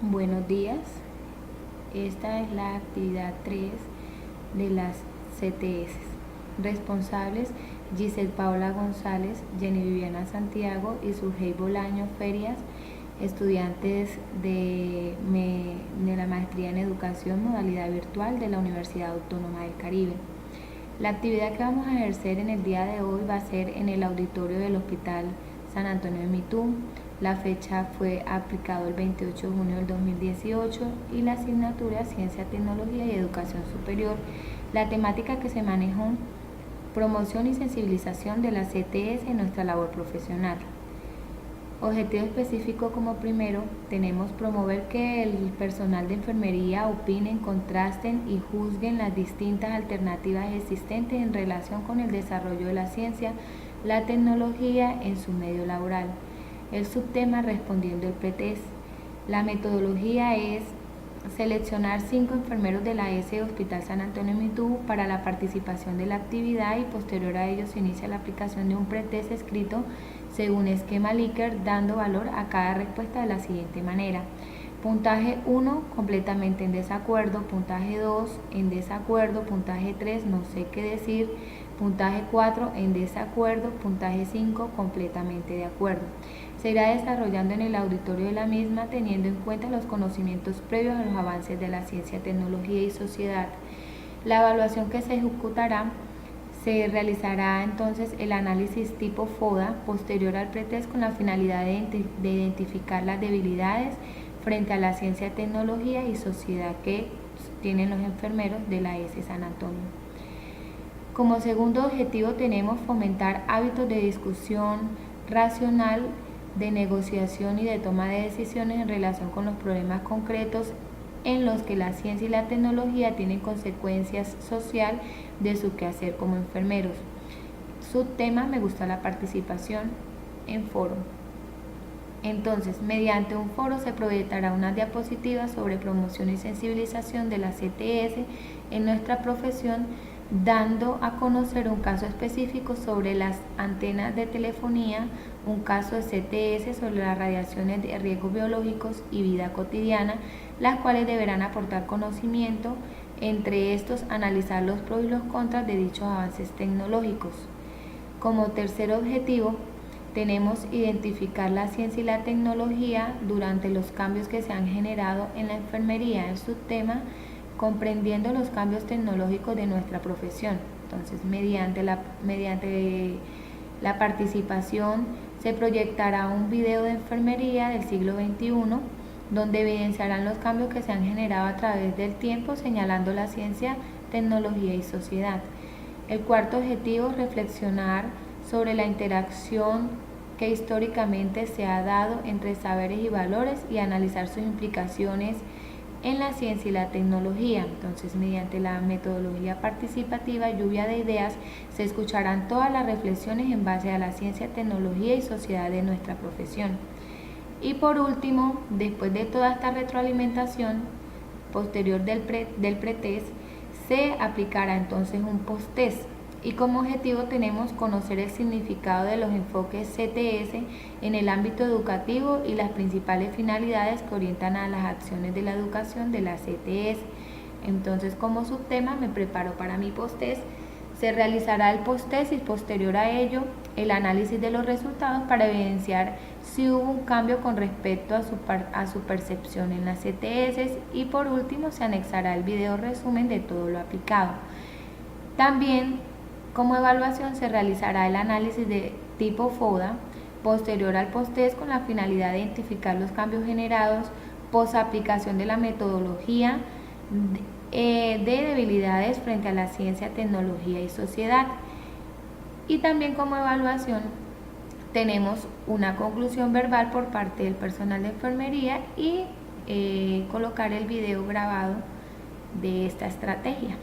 Buenos días, esta es la actividad 3 de las CTS. Responsables: Giselle Paola González, Jenny Viviana Santiago y Surgey Bolaño Ferias, estudiantes de la maestría en educación modalidad virtual de la Universidad Autónoma del Caribe. La actividad que vamos a ejercer en el día de hoy va a ser en el auditorio del Hospital San Antonio de Mitú. La fecha fue aplicado el 28 de junio del 2018 y la asignatura Ciencia, Tecnología y Educación Superior. La temática que se manejó: promoción y sensibilización de la CTS en nuestra labor profesional. Objetivo específico: como primero tenemos promover que el personal de enfermería opinen, contrasten y juzguen las distintas alternativas existentes en relación con el desarrollo de la ciencia, la tecnología en su medio laboral. El subtema: respondiendo el pretest. La metodología es seleccionar 5 enfermeros de la ES Hospital San Antonio de Mitú para la participación de la actividad y posterior a ello se inicia la aplicación de un pretest escrito según esquema Likert, dando valor a cada respuesta de la siguiente manera: puntaje 1, completamente en desacuerdo; puntaje 2, en desacuerdo; puntaje 3, no sé qué decir; puntaje 4, en desacuerdo; puntaje 5, completamente de acuerdo. Se irá desarrollando en el auditorio de la misma, teniendo en cuenta los conocimientos previos a los avances de la ciencia, tecnología y sociedad. La evaluación que se ejecutará: se realizará entonces el análisis tipo FODA posterior al pretest con la finalidad de identificar las debilidades frente a la ciencia, tecnología y sociedad que tienen los enfermeros de la ES San Antonio. Como segundo objetivo tenemos fomentar hábitos de discusión racional, de negociación y de toma de decisiones en relación con los problemas concretos en los que la ciencia y la tecnología tienen consecuencias sociales de su quehacer como enfermeros. Subtema: me gusta la participación en foro. Entonces, mediante un foro se proyectará una diapositiva sobre promoción y sensibilización de la CTS en nuestra profesión, dando a conocer un caso específico sobre las antenas de telefonía, un caso de CTS sobre las radiaciones de riesgos biológicos y vida cotidiana, las cuales deberán aportar conocimiento, entre estos analizar los pros y los contras de dichos avances tecnológicos. Como tercer objetivo tenemos identificar la ciencia y la tecnología durante los cambios que se han generado en la enfermería. El subtema: comprendiendo los cambios tecnológicos de nuestra profesión. Entonces, mediante la participación se proyectará un video de enfermería del siglo XXI donde evidenciarán los cambios que se han generado a través del tiempo, señalando la ciencia, tecnología y sociedad. El cuarto objetivo: reflexionar sobre la interacción que históricamente se ha dado entre saberes y valores y analizar sus implicaciones en la ciencia y la tecnología. Entonces, mediante la metodología participativa lluvia de ideas, se escucharán todas las reflexiones en base a la ciencia, tecnología y sociedad de nuestra profesión. Y por último, después de toda esta retroalimentación posterior del pretest, se aplicará entonces un posttest. Y como objetivo tenemos conocer el significado de los enfoques CTS en el ámbito educativo y las principales finalidades que orientan a las acciones de la educación de la CTS. Entonces, como subtema me preparo para mi posttest. Se realizará el posttest y posterior a ello el análisis de los resultados para evidenciar si hubo un cambio con respecto a su percepción en las CTS, y por último se anexará el video resumen de todo lo aplicado. También como evaluación se realizará el análisis de tipo FODA posterior al posttest con la finalidad de identificar los cambios generados post aplicación de la metodología de debilidades frente a la ciencia, tecnología y sociedad. Y también como evaluación tenemos una conclusión verbal por parte del personal de enfermería y colocar el video grabado de esta estrategia.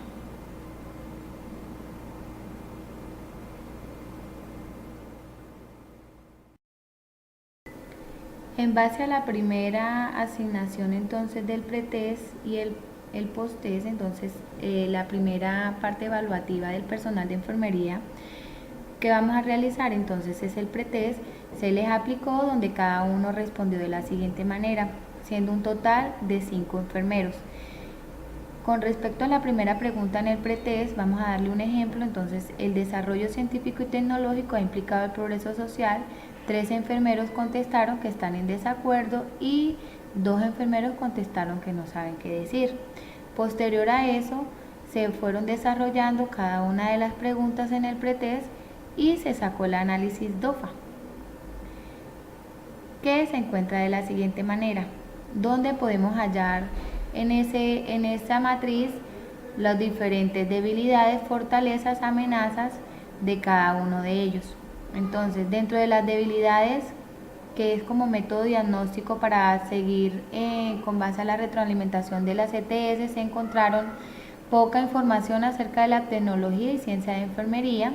En base a la primera asignación entonces del pretest y el posttest, entonces la primera parte evaluativa del personal de enfermería que vamos a realizar entonces es el pretest. Se les aplicó donde cada uno respondió de la siguiente manera: siendo un total de 5 enfermeros. Con respecto a la primera pregunta en el pretest, vamos a darle un ejemplo. Entonces, el desarrollo científico y tecnológico ha implicado el progreso social. 3 enfermeros contestaron que están en desacuerdo y 2 enfermeros contestaron que no saben qué decir. Posterior a eso, se fueron desarrollando cada una de las preguntas en el pretest y se sacó el análisis DOFA, que se encuentra de la siguiente manera, donde podemos hallar en esta matriz las diferentes debilidades, fortalezas, amenazas de cada uno de ellos. Entonces, dentro de las debilidades, que es como método diagnóstico para seguir con base a la retroalimentación de las ETS, se encontraron poca información acerca de la tecnología y ciencia de enfermería.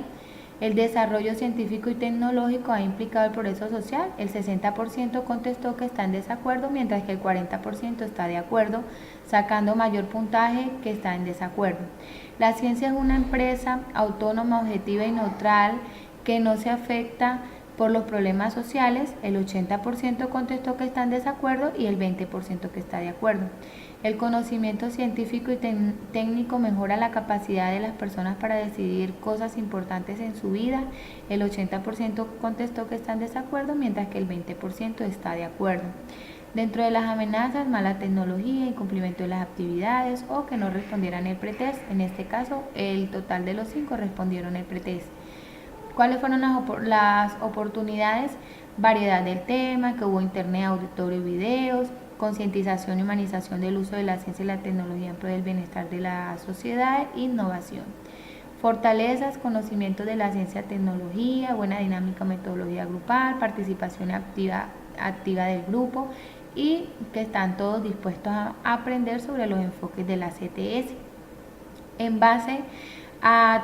El desarrollo científico y tecnológico ha implicado el progreso social. El 60% contestó que está en desacuerdo, mientras que el 40% está de acuerdo, sacando mayor puntaje que está en desacuerdo. La ciencia es una empresa autónoma, objetiva y neutral que no se afecta por los problemas sociales. El 80% contestó que está en desacuerdo y el 20% que está de acuerdo. El conocimiento científico y técnico mejora la capacidad de las personas para decidir cosas importantes en su vida. El 80% contestó que está en desacuerdo, mientras que el 20% está de acuerdo. Dentro de las amenazas, mala tecnología, incumplimiento de las actividades o que no respondieran el pretest. En este caso, el total de los 5 respondieron el pretest. ¿Cuáles fueron las oportunidades? Variedad del tema, que hubo internet, auditorio y videos, concientización y humanización del uso de la ciencia y la tecnología en pro del bienestar de la sociedad, innovación. Fortalezas, conocimiento de la ciencia y tecnología, buena dinámica, metodología grupal, participación activa del grupo y que están todos dispuestos a aprender sobre los enfoques de la CTS. En base a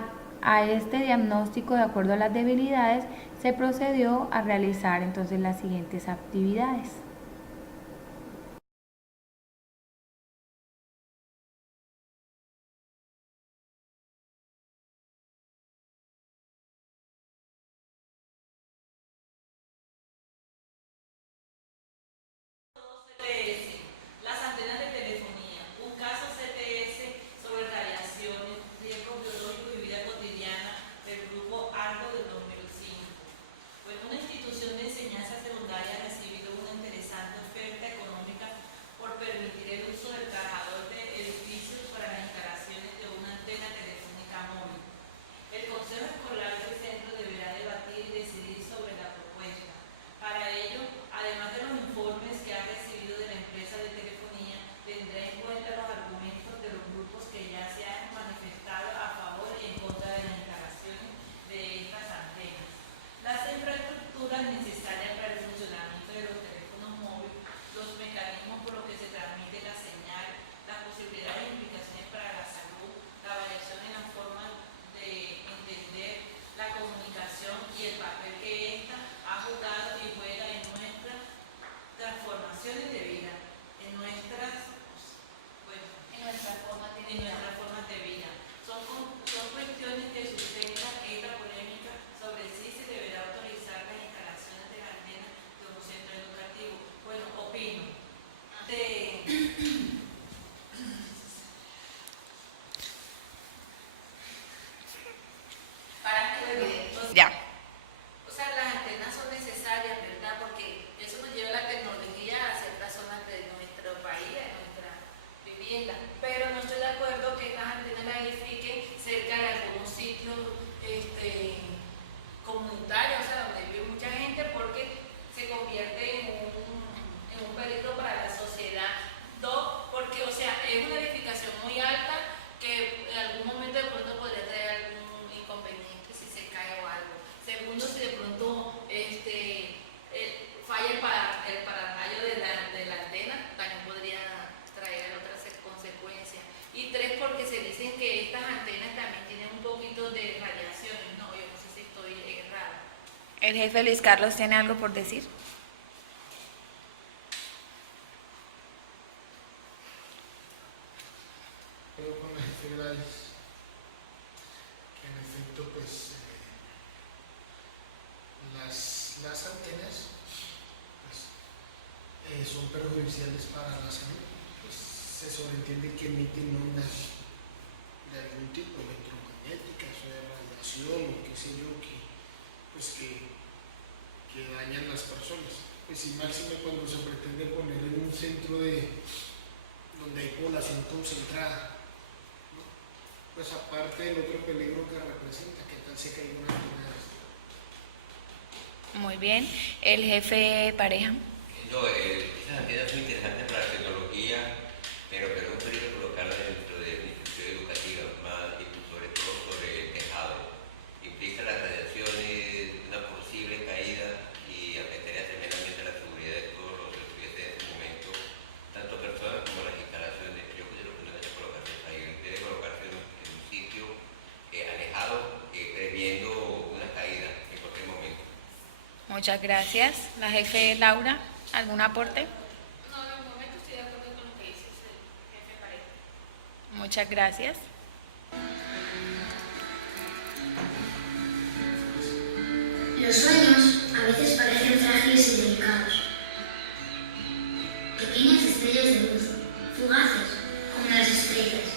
este diagnóstico, de acuerdo a las debilidades, se procedió a realizar entonces las siguientes actividades. Las antenas de telefonía, un caso CTS sobre radiaciones, riesgos biológicos y vida cotidiana del grupo ARGO del 2005. Pues una institución de enseñanza secundaria ha recibido una interesante oferta económica por permitir el uso del cargador de edificios para las instalaciones de una antena telefónica móvil. El Consejo Escolar del centro deberá debatir y decidir sobre la propuesta. Para ello, además de los informes que ha recibido de la empresa de telefonía, tendrá en cuenta los argumentos de los grupos que ya se han manifestado a favor y en contra de las instalaciones de estas antenas. Las infraestructuras necesarias para el funcionamiento de los teléfonos móviles, los mecanismos por los que se transmite la señal, las posibilidades e implicaciones para la salud, la variación en la forma de entender la comunicación y el papel que ésta ha jugado y juega en nuestras transformaciones de vida, en nuestras formas de vida. Son cuestiones que sustentan esta polémica sobre si se deberá autorizar las instalaciones de la antena de un centro educativo. Bueno, opino Ya. o sea, las antenas son necesarias, ¿verdad? Porque eso nos lleva la tecnología a ciertas zonas de nuestro país, de nuestra vivienda. Pero no estoy de acuerdo que estas antenas las edifiquen cerca de algún sitio comunitario, o sea, donde vive mucha gente, porque se convierte en un peligro para la sociedad. Dos, porque, o sea, es una edificación muy alta que en algún momento de pronto podría traer algún inconveniente si se cae o algo. Segundo, si de pronto falla el pararrayo de la antena, también podría traer otras consecuencias. Y tres, porque se dicen que estas antenas también tienen un poquito de radiaciones. No, yo no sé si estoy errada. ¿El jefe Luis Carlos tiene algo por decir? Pero con las integrales, que en efecto, pues, las antenas pues, son son perjudiciales para la salud, pues se sobreentiende que emiten ondas de algún tipo, electromagnéticas o de radiación o qué sé yo, que dañan las personas. Pues y máxime cuando se pretende poner en un centro donde hay población concentrada, ¿no? Pues aparte del otro peligro que representa, que tal se caiga una antena de esto. Muy bien. El jefe Pareja. No, esas antenas son interesantes para la tecnología, pero es un peligro colocarlas dentro de una institución educativa, más, y sobre todo sobre el tejado. Implica las radiaciones, una posible caída y afectaría tremendamente la seguridad de todos los estudiantes en este momento, tanto personas como las instalaciones. Yo considero que no debe colocarse ahí, debe colocarse en un sitio alejado, previendo una caída en cualquier momento. Muchas gracias. La jefe Laura, ¿algún aporte? No, en el momento estoy de acuerdo con lo que dice el jefe Pareja. Muchas gracias. Los sueños a veces parecen frágiles y delicados. Pequeñas estrellas de luz, fugaces como las estrellas.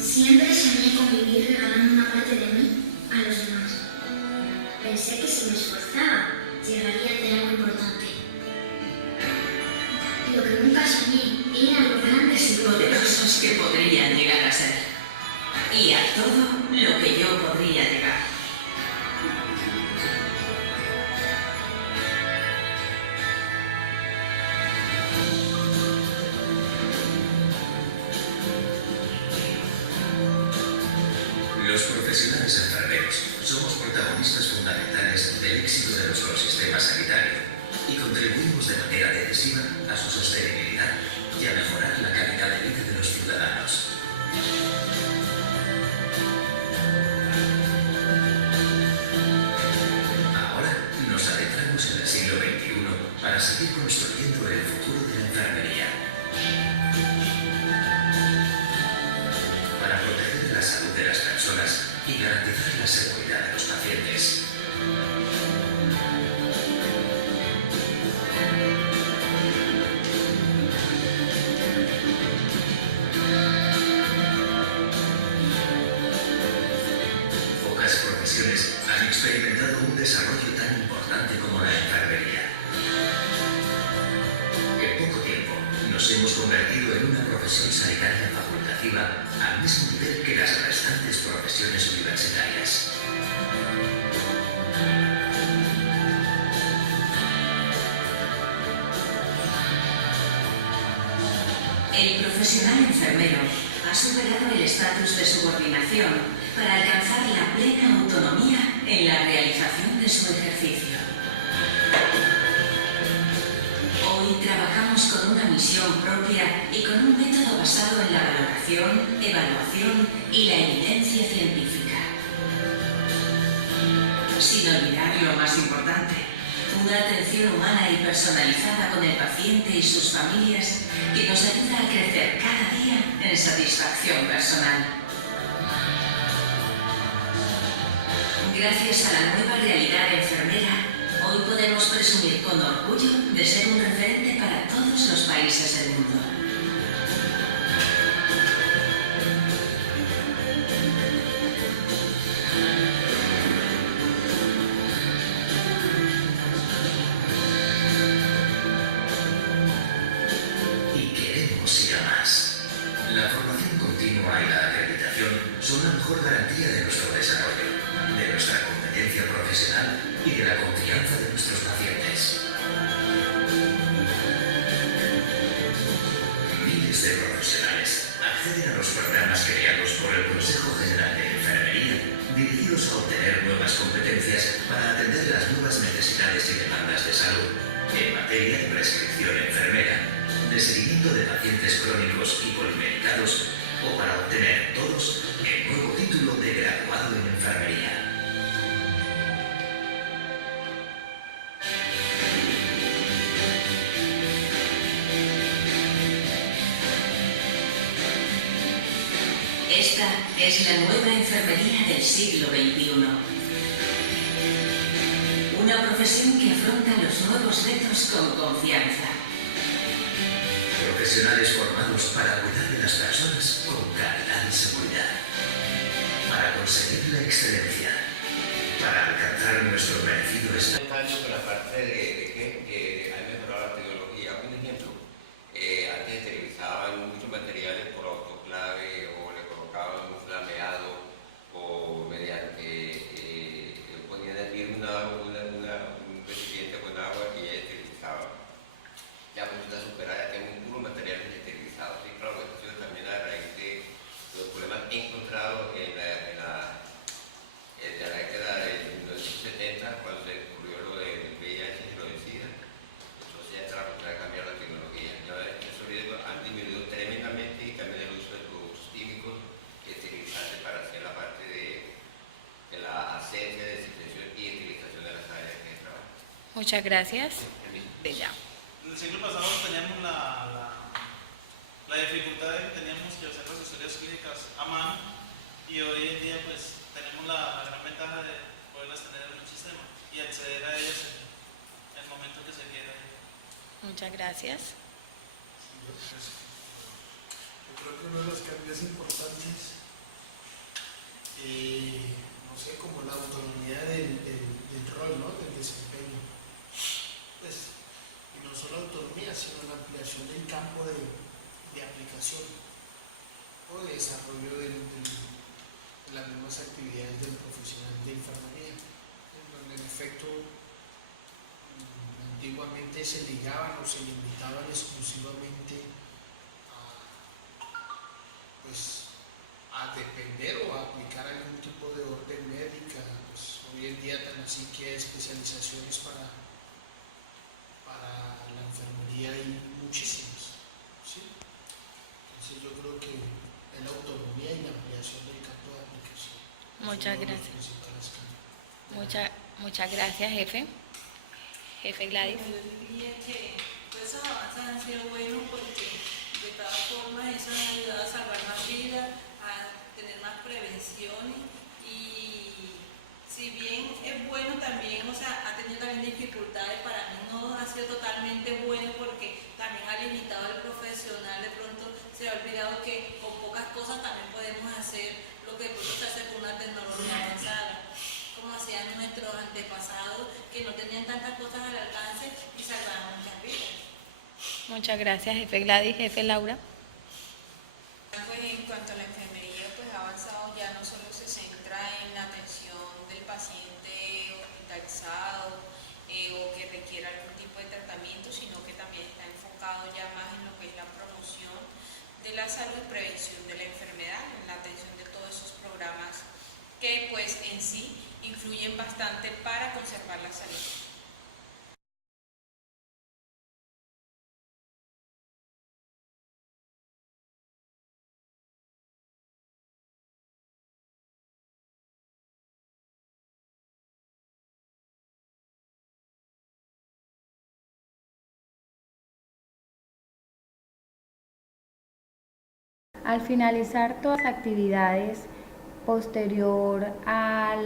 Siempre soñé con vivir regalando una parte de mí a los demás. Pensé que si me esforzaba, llegaría a tener algo importante. Lo que nunca soñé era lo grandes y poderosos que podrían llegar a ser. Y a todo lo que yo podría llegar. Los profesionales enfermeros somos protagonistas fundamentales del éxito de nuestro sistema sanitario y contribuimos de manera decisiva a su sostenibilidad y a mejorar la calidad de vida de los ciudadanos. Ahora nos adentramos en el siglo XXI para seguir construyendo el futuro de la enfermería. Para proteger la salud de las personas y garantizar la seguridad de los pacientes. Pocas profesiones han experimentado un desarrollo tan importante como la enfermería. En poco tiempo nos hemos convertido en una profesión sanitaria facultativa al mismo nivel que las restantes profesiones universitarias. El profesional enfermero ha superado el estatus de subordinación para alcanzar la plena autonomía en la realización de su ejercicio. Hoy trabajamos con una misión propia y con un método basado en la valoración, evaluación y la evidencia científica. Sin olvidar lo más importante, una atención humana y personalizada con el paciente y sus familias que nos ayuda a crecer cada día en satisfacción personal. Gracias a la nueva realidad enfermera, hoy podemos presumir con orgullo de ser un referente para todos los países del mundo. Y queremos ir a más. La formación continua y la acreditación son la mejor garantía de nuestro desarrollo, de nuestra competencia profesional y de la confianza de nuestros pacientes. Miles de profesionales acceden a los programas creados por el Consejo General de Enfermería, dirigidos a obtener nuevas competencias para atender las nuevas necesidades y demandas de salud en materia de prescripción enfermera, de seguimiento de pacientes crónicos y polimedicados o para obtener todos el nuevo título de graduado en enfermería. Esta es la nueva enfermería del siglo XXI. Una Una profesión que afronta los nuevos retos con confianza. Profesionales formados para cuidar de las personas con calidad y seguridad. Para conseguir la excelencia. Para alcanzar nuestro merecido estado. Con la parte de que ha mejorado la tecnología. Un ejemplo, antes televisaban muchos materiales por autoclave o le colocaban un flameado o mediante ponían hervir un recipiente con agua y ya esterilizaba. Ya pues está superada, ya tenemos puros materiales esterilizados. Y claro, esto ha sido también a raíz de los problemas encontrados en la década de 1970, cuando se descubrió lo del VIH y lo del SIDA. Entonces ya está la oportunidad de cambiar la tecnología. Ya esos riesgos han disminuido tremendamente y también el uso de productos químicos esterilizantes para hacer la parte de la asepsia, desinfección y estilización de las áreas de trabajo. Muchas gracias. De ya. En el siglo pasado teníamos la dificultad de que teníamos que hacer las historias clínicas a mano y hoy en día pues tenemos la gran ventaja de poderlas tener en un sistema y acceder a ellas en el momento que se quiera. Muchas gracias. Yo creo que uno de los cambios importantes, no sé, como la autonomía del rol, ¿no? Del desempeño. Pues, y no solo autonomía, sino la ampliación del campo de aplicación o de desarrollo de las mismas actividades del profesional de enfermería, en donde en efecto antiguamente se ligaban o se limitaban exclusivamente a depender o a aplicar algún tipo de orden médica. Pues hoy en día tan así que hay especializaciones para la enfermería y muchísimas, ¿sí? Entonces yo creo que es la autonomía y la ampliación del campo de aplicación. Muchas gracias. Muchas gracias, jefe. Jefe Gladys. Yo diría que esos avances han sido buenos porque de todas formas eso nos ha ayudado a salvar más vidas, a tener más prevenciones y si bien es bueno también, o sea, ha tenido también dificultades, para mí no ha sido totalmente bueno porque también ha limitado al profesional, de pronto se ha olvidado que con pocas cosas también podemos hacer lo que de pronto se hace con una tecnología avanzada, como hacían nuestros antepasados que no tenían tantas cosas al alcance y salvaban muchas vidas. Muchas gracias, jefe Gladys. Jefe Laura. Pues en cuanto a la enfermería, pues ha avanzado, ya no solo se centra en la atención del paciente hospitalizado o que requiera algún tipo de tratamiento, sino que también está enfocado ya más en lo que es la promoción de la salud y prevención de la enfermedad, en la atención de todos esos programas que pues en sí influyen bastante para conservar la salud. Al finalizar todas las actividades posterior a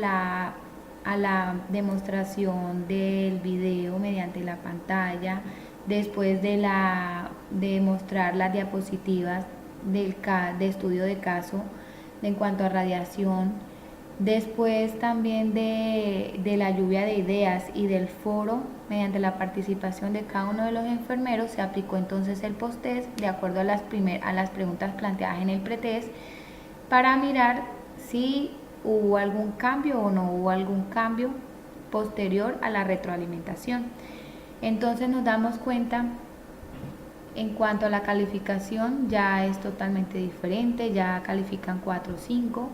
la demostración del video mediante la pantalla, después de mostrar las diapositivas de estudio de caso en cuanto a radiación, después también de la lluvia de ideas y del foro, mediante la participación de cada uno de los enfermeros, se aplicó entonces el post-test de acuerdo a las preguntas planteadas en el pretest para mirar si hubo algún cambio o no hubo algún cambio posterior a la retroalimentación. Entonces nos damos cuenta, en cuanto a la calificación, ya es totalmente diferente, ya califican 4 o 5.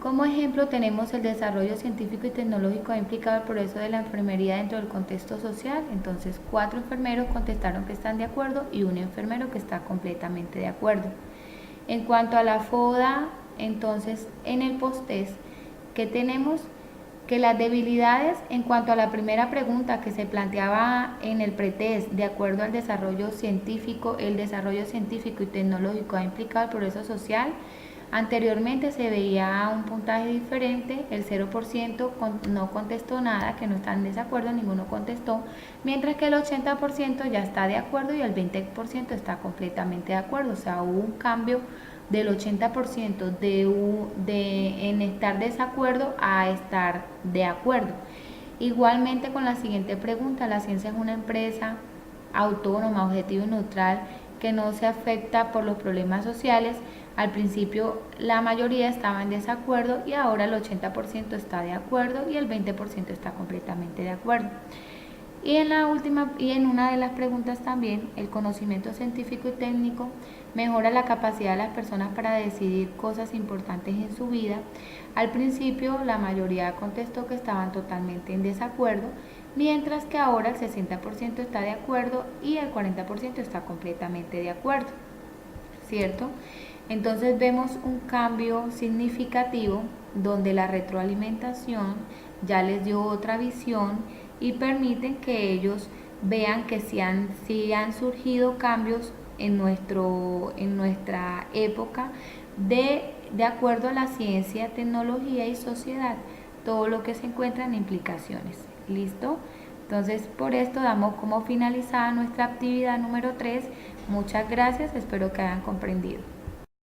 Como ejemplo tenemos el desarrollo científico y tecnológico implicado el progreso de la enfermería dentro del contexto social. Entonces 4 enfermeros contestaron que están de acuerdo y 1 enfermero que está completamente de acuerdo. En cuanto a la FODA, entonces en el post-test que tenemos que las debilidades en cuanto a la primera pregunta que se planteaba en el pretest, de acuerdo al desarrollo científico, el desarrollo científico y tecnológico ha implicado el progreso social, Anteriormente se veía un puntaje diferente, el 0% no contestó nada, que no están en desacuerdo, ninguno contestó, mientras que el 80% ya está de acuerdo y el 20% está completamente de acuerdo. O sea, hubo un cambio del 80% en estar desacuerdo a estar de acuerdo. Igualmente con la siguiente pregunta, la ciencia es una empresa autónoma, objetiva y neutral que no se afecta por los problemas sociales. Al principio la mayoría estaba en desacuerdo y ahora el 80% está de acuerdo y el 20% está completamente de acuerdo. Y en una de las preguntas también, el conocimiento científico y técnico mejora la capacidad de las personas para decidir cosas importantes en su vida. Al principio la mayoría contestó que estaban totalmente en desacuerdo, mientras que ahora el 60% está de acuerdo y el 40% está completamente de acuerdo, ¿cierto? Entonces vemos un cambio significativo donde la retroalimentación ya les dio otra visión y permiten que ellos vean que sí han surgido cambios en nuestra época de acuerdo a la ciencia, tecnología y sociedad, todo lo que se encuentra en implicaciones. ¿Listo? Entonces, por esto damos como finalizada nuestra actividad número 3. Muchas gracias, espero que hayan comprendido.